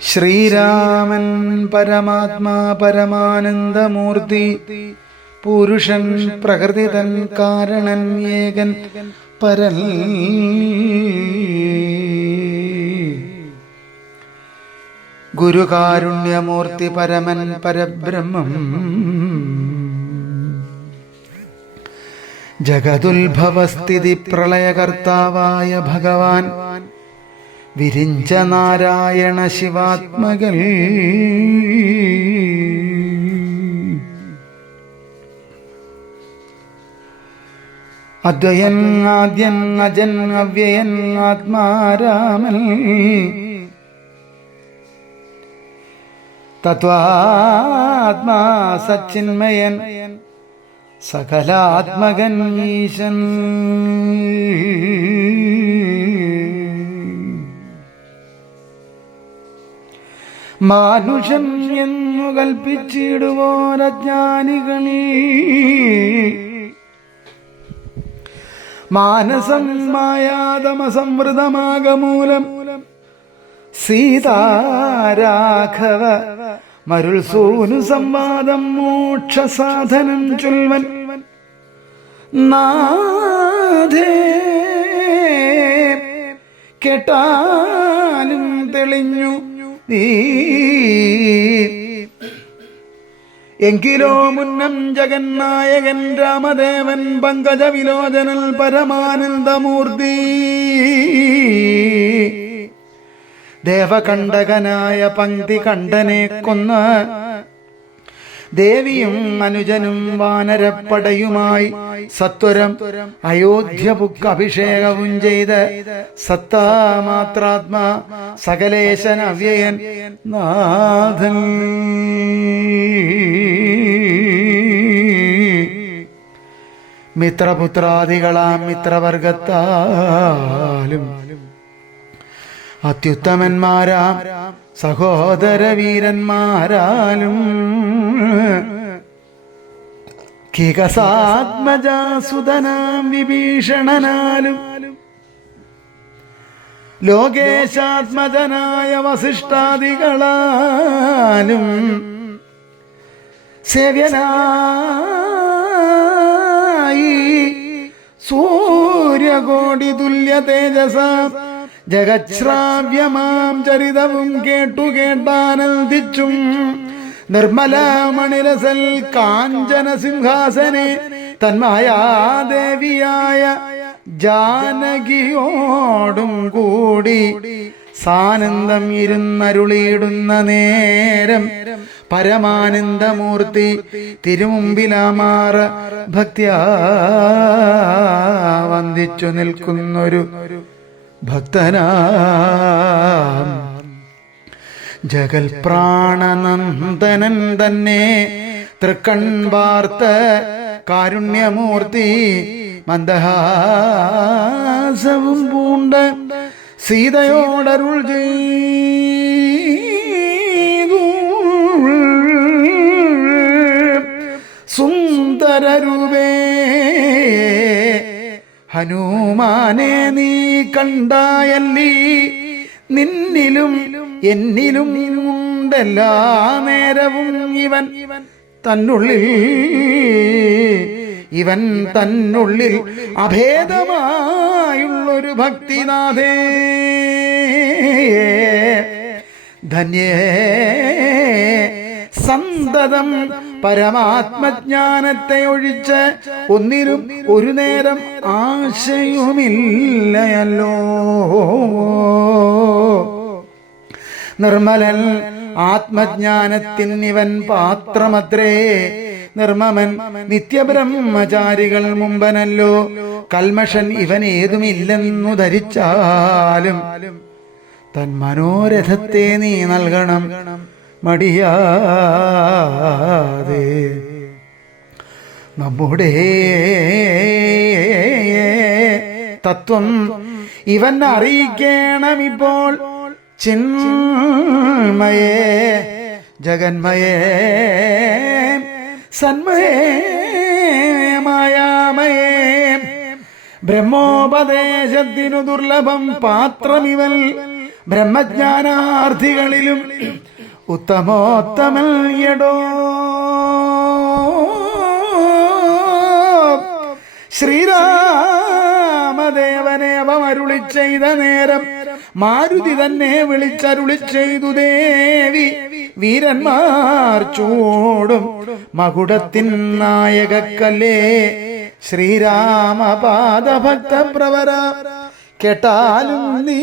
ശ്രീരാമൻ പരമാത്മാ പരമാനന്ദമൂർത്തി പുരുഷൻ പ്രകൃതിതൻ കാരണൻ ഏകൻ പരൽ ഗുരുകാരുണ്യമൂർത്തി പരമൻ പരബ്രഹ്മം ജഗതുത്ഭവസ്ഥിതി പ്രളയകർത്താവായ ഭഗവാൻ വിരിഞ്ച നാരായണ ശിവാത്മകൻ അദ്വയൻ ആദ്യൻ അജൻ അവ്യയൻ ആത്മാരാമൻ തത്വാത്മാ സച്ചിന്മയൻ സകലാത്മകൻ ഈശൻ മാനുഷം എന്നു കൽപ്പിച്ചിടുവോരജ്ഞാനികളീ മാനസം മായാതമസംവൃതമാകമൂലം സീതാരാഘവ മരുൾ സൂനു സംവാദം മോക്ഷസാധനം ചൊൽവൻ നാഥേ കേട്ടാലും തെളിഞ്ഞു എങ്കിലോ മുന്നം ജഗന്നായകൻ രാമദേവൻ പങ്കജ വിലോചനൽ പരമാനന്ദമൂർത്തി ദേവകണ്ഠകനായ പങ്ക്തി കണ്ഠനെ കൊന്ന് ദേവിയും അനുജനും വാനരപ്പടയുമായി സത്വരം അയോധ്യപുക്ക് അഭിഷേകവും ചെയ്ത് സത്താമാത്രാത്മാ സകലേശൻ അവ്യയൻ നാഥൻ മിത്രപുത്രാദികളാം മിത്രവർഗത്താലും അത്യുത്തമന്മാരാം സഹോദര വീരന്മാരാലും കികസാത്മജാസുതനാം വിഭീഷണനാലും ലോകേശാത്മജനായ വസിഷ്ഠാദികളാലും സേവ്യനായി സൂര്യകോടി തുല്യ തേജസ ജഗശ്രാവ്യമാം ചരിതവും കേട്ടാനന്ദിച്ചും നിർമ്മലമണിരസൽ കാഞ്ചന സിംഹാസനെ തന്മായാദേവിയായ ജാനകിയോടും കൂടി സാനന്ദം ഇരുന്നരുളിയിടുന്ന നേരം പരമാനന്ദമൂർത്തി തിരുമുമ്പിലാമാറ ഭക്ത്യാ വന്ദിച്ചു നിൽക്കുന്നൊരു ഭക്തനാം ജഗൽ പ്രാണനന്ദനൻ തന്നെ തൃക്കൺ വാർത്ത കാരുണ്യമൂർത്തി മന്ദഹാസവും പൂണ്ട് സീതയോടരുൾ ചെയ്തു സുന്ദരരൂപേ ഹനുമാനെ നീ കണ്ടായല്ലീ നിന്നിലും എന്നിലും ഉണ്ടെല്ലാ നേരവും ഇവൻ തന്നുള്ളിൽ അഭേദമായുള്ളൊരു ഭക്തിനാഥേ ധന്യേ സന്തതം പരമാത്മജ്ഞാനത്തെ ഒഴിച്ച് ഒന്നിനും ഒരു നേരം ആശയുമില്ലയല്ലോ. നിർമ്മലൻ ആത്മജ്ഞാനത്തിനിവൻ പാത്രമത്രേ. നിർമ്മമൻ നിത്യബ്രഹ്മചാരികൾ മുമ്പനല്ലോ. കൽമഷൻ ഇവൻ ഏതുമില്ലെന്നു ധരിച്ചാലും തൻ മനോരഥത്തെ നീ നൽകണം മടിയാതെ. നമ്മുടെ തത്വം ഇവൻ അറിയിക്കണമിപ്പോൾ. ചിന്മയേ ജഗന്മയേ സന്മയേ മായാമയേ ബ്രഹ്മോപദേശത്തിനു ദുർലഭം പാത്രമിവൻ ബ്രഹ്മജ്ഞാനാർത്ഥികളിലും ഉത്തമോത്തമൻ യടോ. ശ്രീരാമദേവനെ അവമരുളി ചെയ്ത നേരം മാരുതി തന്നെ വിളിച്ചരുളി ചെയ്തു, ദേവി വീരന്മാർ ചൂടും മകുടത്തിൻ നായകക്കല്ലേ ശ്രീരാമപാദഭക്ത പ്രവര കേട്ടാലും നീ